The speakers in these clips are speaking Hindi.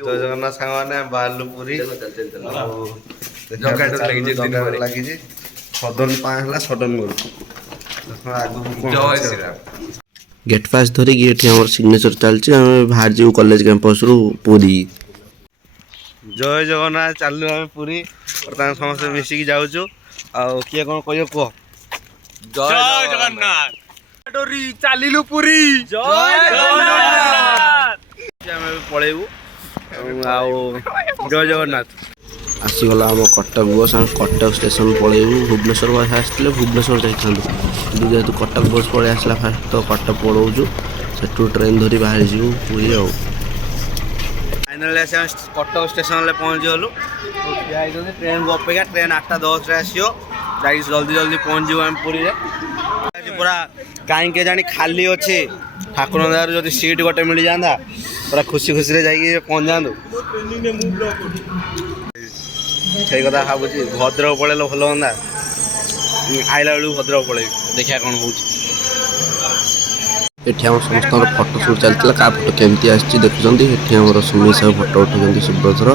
जय जगन्नाथ सांग मैंने बाहर पुरी लगी सडन पाला सडन गेट पास धरिकी ये सिग्नेचर चलती बाहर जीव कॉलेज कैंपस रु पुरी जय जगन्नाथ चलू आम पुरी बर्तमान समस्त मिसिकी जाऊँ आउ किए कौन कह कह जय जगन्नाथ डोरी चलिलु पुरी जय जगन्नाथ आम पलैबू जय जगन्नाथ आसीगला आम कटक बस आम कटक स्टेशन पलैबू भुवनेश्वर बस आसते भुवनेश्वर जाइए जेहेतु कटक बस पलि आसला फास्ट तो कटक पलाऊँ से ट्रेन धरी बाहरी जीव पुरी आ फाइनाली कटक स्टेशन पहुँची गलु ट्रेन को अपेक्षा ट्रेन 8:10 आसो जल्दी जल्दी पहुँच आम पुरी पूरा कहीं जानी खाली अच्छे ठाकुर दयार जो सीट गोटे मिल जाता पूरा खुशी खुशी जाकि पहुँच जातु सही कथा भावुँ भद्रक पलैल भल हाँ आइला बेलू भद्रक पलैब देखा कौन हो एठी हम समस्त फोटो शूट चलता क्या फोटो केमती आम देखुं सुमी साहू फोटो उठाई सुब्रतर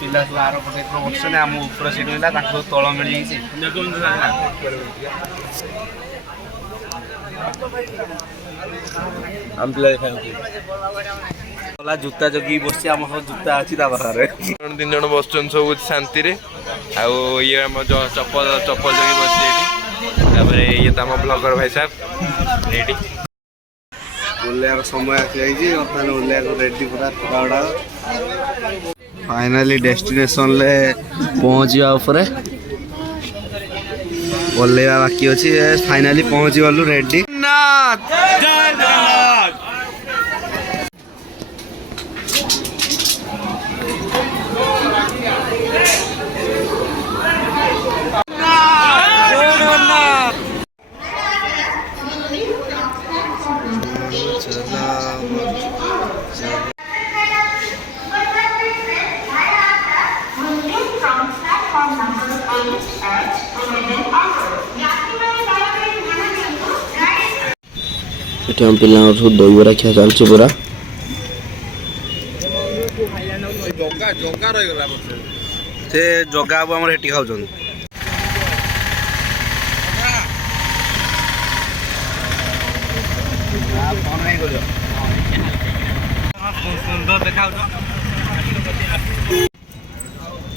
पिला सब आर पटे बस आम ऊपर सीट मिला तल मिल जूता जगी बस आम सब जूता अच्छी पाखे 3 जन बस सब शांति ये चप्पल चप्पल जगी बस ये तो आम ब्लगर भाई साहब रेडी ओल्लैया समय आसी बर्तमान ओल्लैया रेडी पूरा थोड़ा फाइनाली डेस्टिनेशन ले पहुँचा ओल्लैया बाकी अच्छी फाइनाली पहुँची गलु रेडी ये हम पिला सब दहीबरा खिया चलছে पूरा से जगह अब आम हेटी खाऊँ सुंदर देखा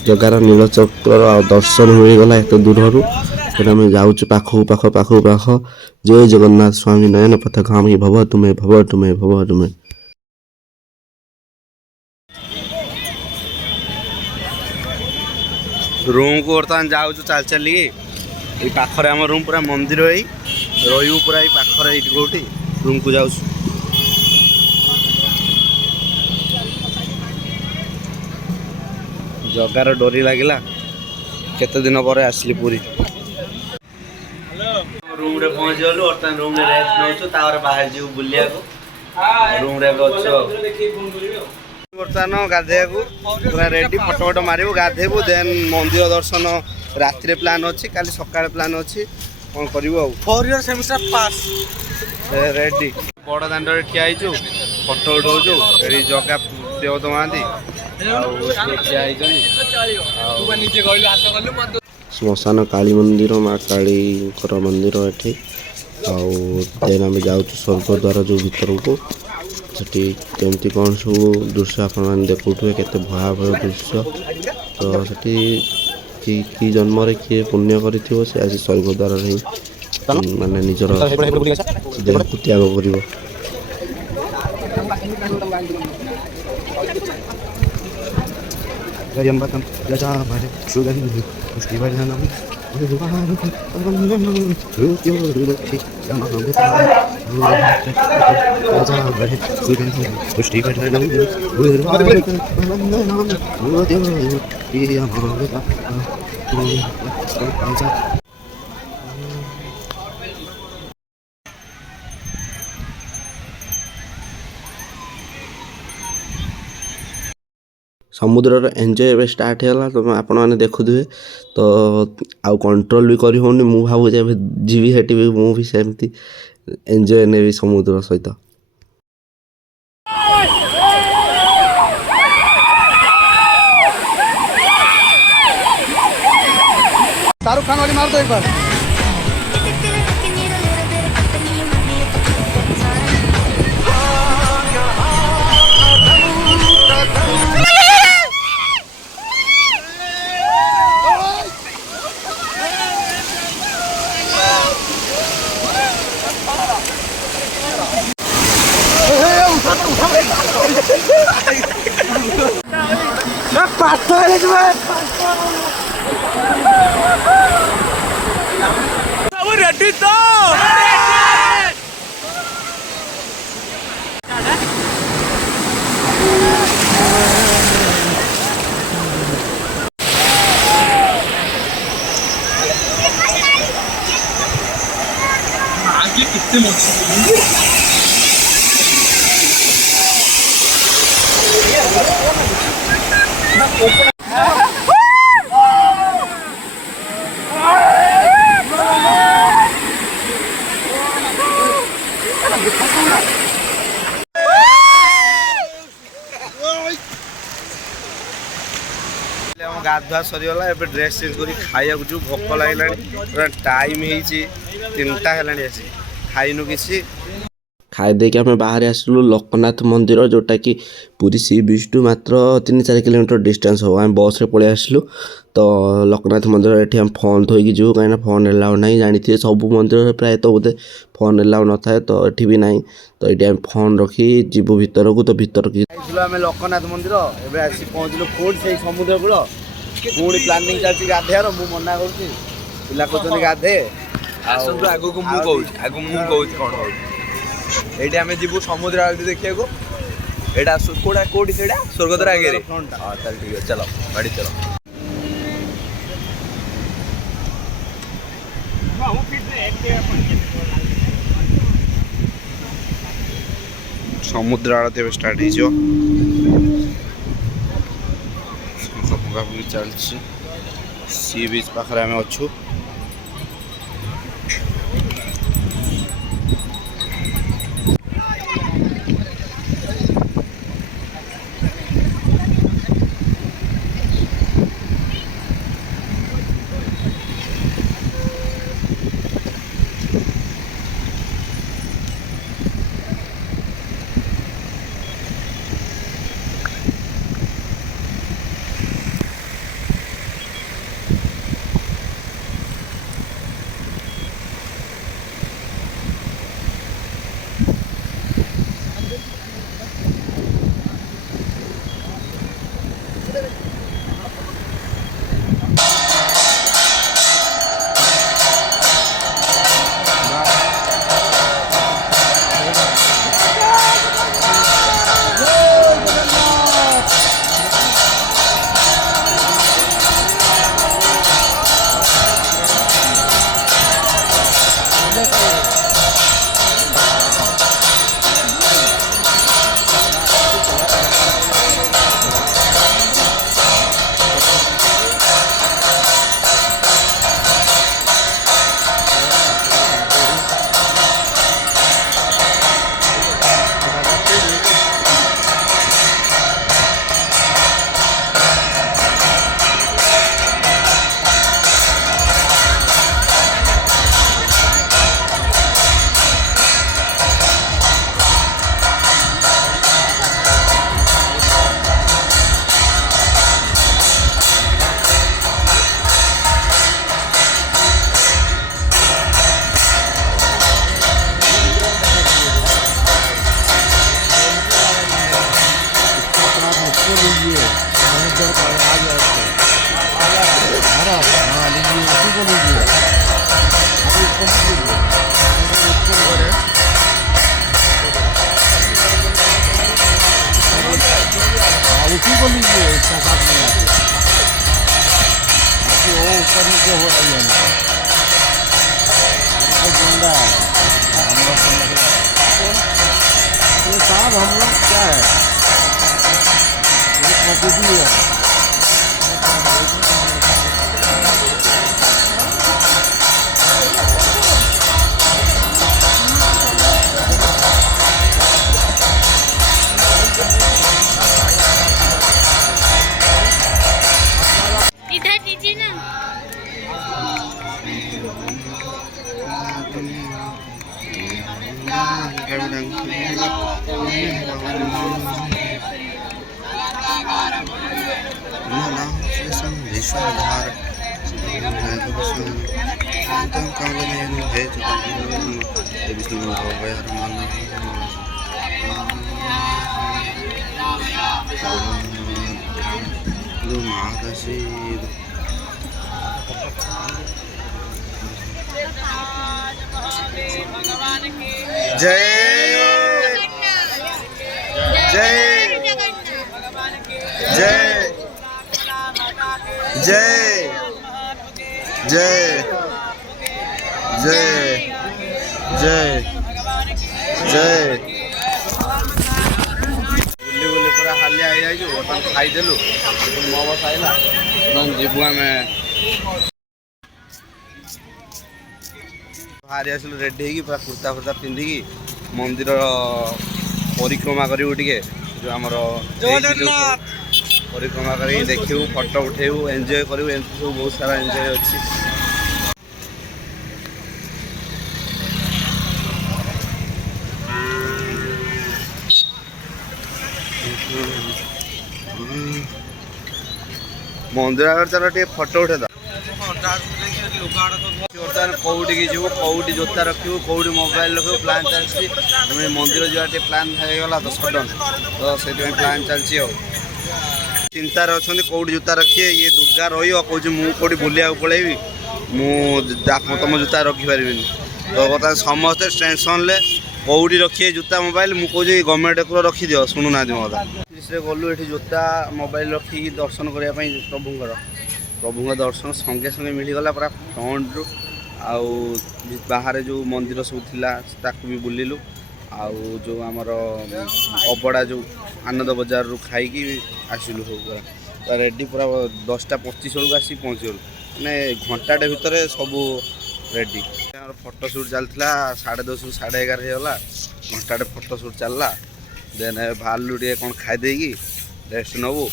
जगार नीलचक्र दर्शन हो गला एत दूर आम जाऊँ पाख पाख पाख पाख जय जगन्नाथ स्वामी नयन पथगामी भव तुम्हें भव तुम्हें भव तुम्हें रूम को बर्तमान जाऊँ चल चली पाखरे आम रूम पूरा मंदिर रही पूरा पाखरे कौटी रूम को जाऊँ जगार डोरी लगिला केते दिन पर आसली पूरी रूम रे पहुंच गलु बर्तमान रूम रे रेस्ट नौछु तावर बाहर जीव बुलिया को रूम रे अच्छो बर्तमान गाधे को पूरा रेडी फोटो फोटो मारिबु गाधेबु देन मंदिर दर्शन रात्रि प्लान अछि काली सकाळ प्लान अछि कोन करिवु आ 4 इयर सेमेस्टर पास रेडी बड़ दांड रे ठिया आइछु फोटो उठौछु एरी जगा देवत मांदी श्मशान काली मंदिर माँ काली मंदिर एठी देन आम जाऊँ स्वर्गद्वार जो भीतर को केमती कौन सब दृश्य आपण देखुए के भयावह दृश्य तो कि जन्म किए पुण्य कर आज स्वर्गद्वार माने निजर देह को त्याग कर Jambatan Raja Bade Sudah Mesti Badan समुद्र एंजॉय एवं स्टार्ट है तुम आपण मैंने देखुए तो आउ कंट्रोल भी करी होनी मु भावुँ जीवी हेटी भी मुझे सेमती एंजॉय ने समुद्र सहित। शाहरुख खान वाली मार दो एक बार। गाधुआ सरीगला ए ड्रेस चेंज कर खाया जो भोक लगे टाइम होता है खाइनु किसी खाई देके आम बाहर आसलु लोकनाथ मंदिर जोटा कि पुरी सी बीच टू मात्र 3-4 किलोमीटर डिस्टेंस हो आम बस रे पलि आसलु तो लोकनाथ मंदिर ये आम फोन थोक जो कहीं फोन एलाउ ना जानी थे सब मंदिर प्राय तो बोधे फोन एलाउ न था तो ये भी ना तो ये आम फोन रखी जीव भितर को तो भितर की आम लोकनाथ मंदिर एवं आसी पहुँचलु पुणी से समुद्र कूल पुणी प्लानिंग चलती गाधेयार मु मना करुँच पिला कहते गाधे आसतु आगु को मु कहूँ कौन ये आम जीव समुद्र आरती देखा एटा कोड़ा कोटी से स्वर्गद्वार आगे हाँ चल ठीक है चलो गाड़ी चलो समुद्र आरती स्टार्ट हो चलती सी बीच पाखे आम अच्छु उसी को लीजिए इसका साथ में वो ऊपर नीचे हो रही है जिंदा है हम लोग समझ रहे हैं ये साहब हम लोग क्या है एक मजबूरी है इधर दीजिए ना। जय जय जय जय जय जय जय जय बुली बुली पूरा हालिया आई बर्तमान खाईदेलु मो बस आइला जीवु आम बाहरी आसलु रेडी होगी पूरा कुर्ता फुर्ता पिंधिकी मंदिर परिक्रमा करूँ टे जो आमर परिक्रमा कर देखू फटो उठेबू एंजॉय करूँ एमती सब बहुत सारा एंजॉय अच्छी मंदिर आगे चल टे फटो उठे बर्तमान कौटी की जीव कौटी जोता रखू कौटी मोबाइल रखू प्लान चलती मंदिर जावा प्लान होगा तो सडन तो से प्लान चलती चिंतार अच्छा कौटी जूता रखिए ये दुर्गा रही कौच मुझे बुलिया पलैबी तुम जूता रखिपारि तो बर्तमान समस्ते टेंशन ले कौटी रखिए जूता मोबाइल मुझे गवर्नमेंट को रखीदि शुणुना मत गलु ये जूता मोबाइल रखिकी दर्शन करने प्रभुंर प्रभु दर्शन संगे संगे मिलगला पूरा फ्रंट रु आउ बाहर जो मंदिर सब थिला ताकू भी बुलिलु आउ जो आमर अबड़ा जो आनंद बजार रु खाई आसिलु पूरा रेडी पूरा 10:25 बेलू आसी पहुँचगलु मैंने घंटाटे भितर सब रेडी फोटो शूट चलता 10:30 ରୁ 11:30 होगा घंटाटे फोटो शूट चलला देन बाहरलु टे कौन खाईदेकी रेस्ट नबू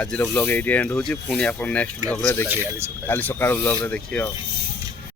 आज ब्लॉग ये एंड हो पुणी आप नेक्स्ट ब्लॉग देखिए काली सकाळ ब्लॉग देखिए।